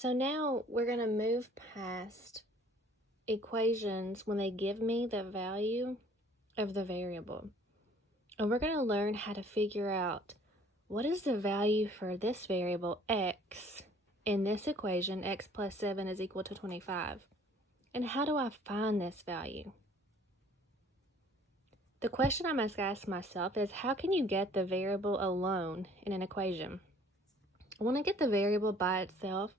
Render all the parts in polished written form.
So now we're going to move past equations when they give me the value of the variable. And we're going to learn how to figure out what is the value for this variable x in this equation, x plus 7 is equal to 25. And how do I find this value? The question I must ask myself is, how can you get the variable alone in an equation? I want to get the variable by itself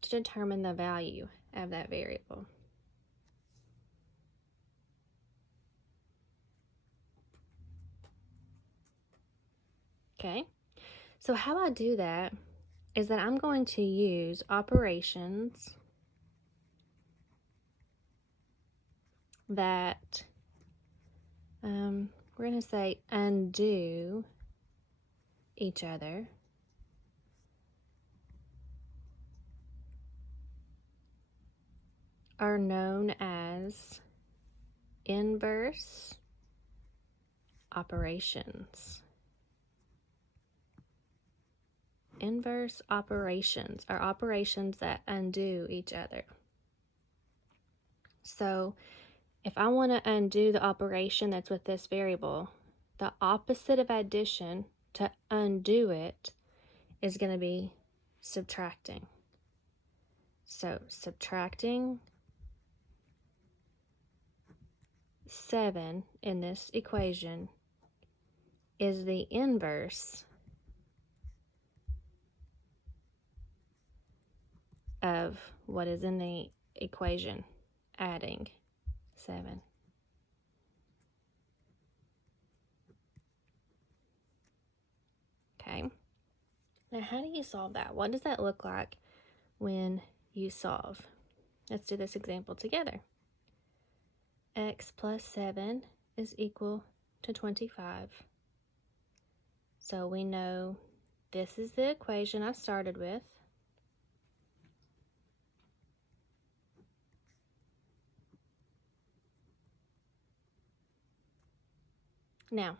to determine the value of that variable. Okay, so how I do that is that I'm going to use operations that we're going to say undo each other. Are known as inverse operations. Inverse operations are operations that undo each other. So if I want to undo the operation that's with this variable, the opposite of addition to undo it is going to be subtracting. So subtracting 7 in this equation is the inverse of what is in the equation, adding 7. Okay, now how do you solve that? What does that look like when you solve? Let's do this example together. X plus 7 is equal to 25. So we know this is the equation I started with. Now,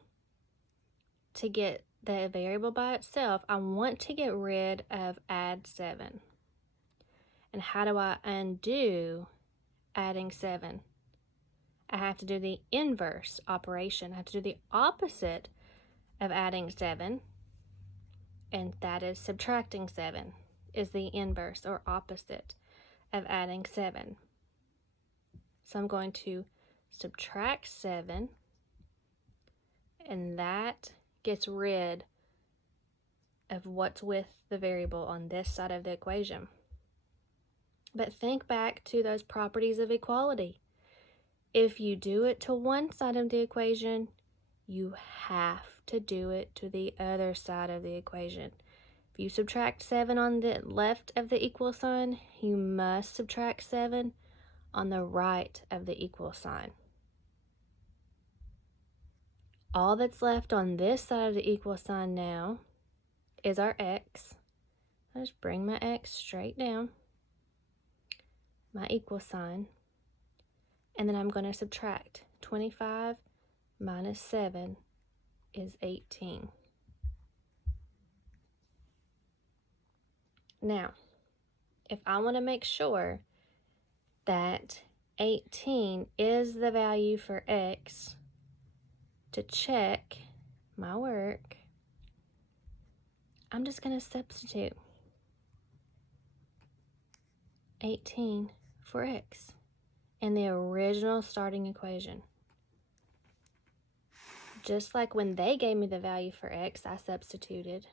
to get the variable by itself, I want to get rid of add 7. And how do I undo adding 7? I have to do the inverse operation. I have to do the opposite of adding 7, and that is subtracting 7 is the inverse or opposite of adding 7. So I'm going to subtract 7, and that gets rid of what's with the variable on this side of the equation. But think back to those properties of equality. If you do it to one side of the equation, you have to do it to the other side of the equation. If you subtract 7 on the left of the equal sign, you must subtract 7 on the right of the equal sign. All that's left on this side of the equal sign now is our x. I'll just bring my x straight down, my equal sign, and then I'm going to subtract 25 minus 7 is 18. Now, if I want to make sure that 18 is the value for x to check my work, I'm just going to substitute 18 for x in the original starting equation. Just like when they gave me the value for x, I substituted.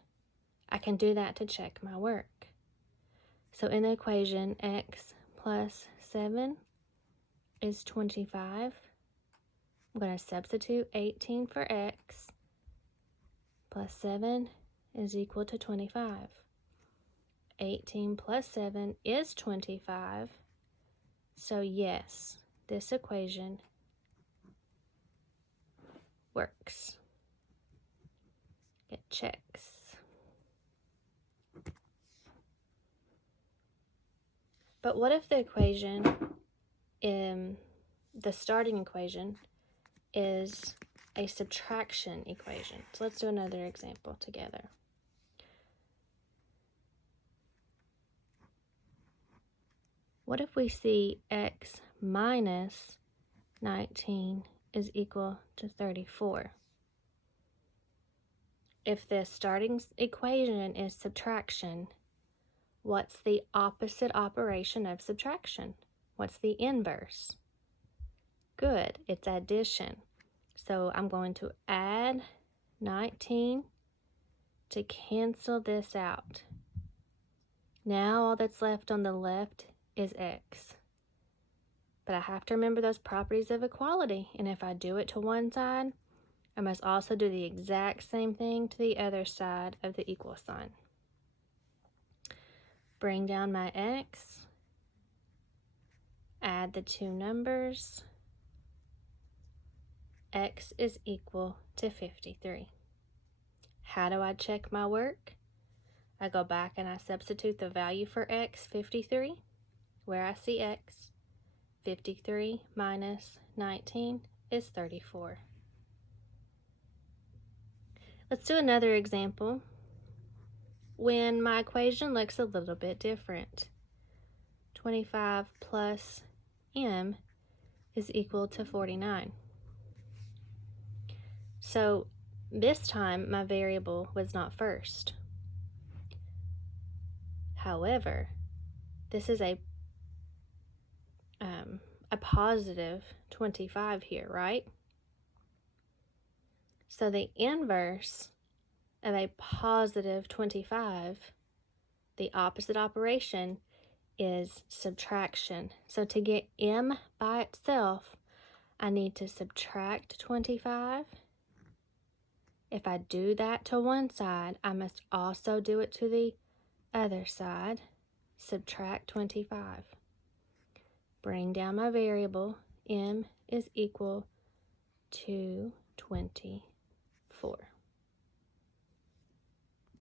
I can do that to check my work. So in the equation, x plus 7 is 25. I'm going to substitute 18 for x plus 7 is equal to 25. 18 plus 7 is 25. So yes, this equation works. It checks. But what if the equation, the starting equation, is a subtraction equation? So let's do another example together. What if we see x minus 19 is equal to 34? If the starting equation is subtraction, what's the opposite operation of subtraction? What's the inverse? Good, it's addition. So I'm going to add 19 to cancel this out. Now all that's left on the left is x. But I have to remember those properties of equality, and if I do it to one side, I must also do the exact same thing to the other side of the equal sign. Bring down my x, add the two numbers. X is equal to 53. How do I check my work? I go back and I substitute the value for x, 53, where I see x. 53 minus 19 is 34. Let's do another example when my equation looks a little bit different. 25 plus m is equal to 49. So this time my variable was not first. However, this is a positive 25 here, right? So the inverse of a positive 25, the opposite operation, is subtraction. So to get m by itself, I need to subtract 25. If I do that to one side, I must also do it to the other side. Subtract 25. Bring down my variable. M is equal to 24.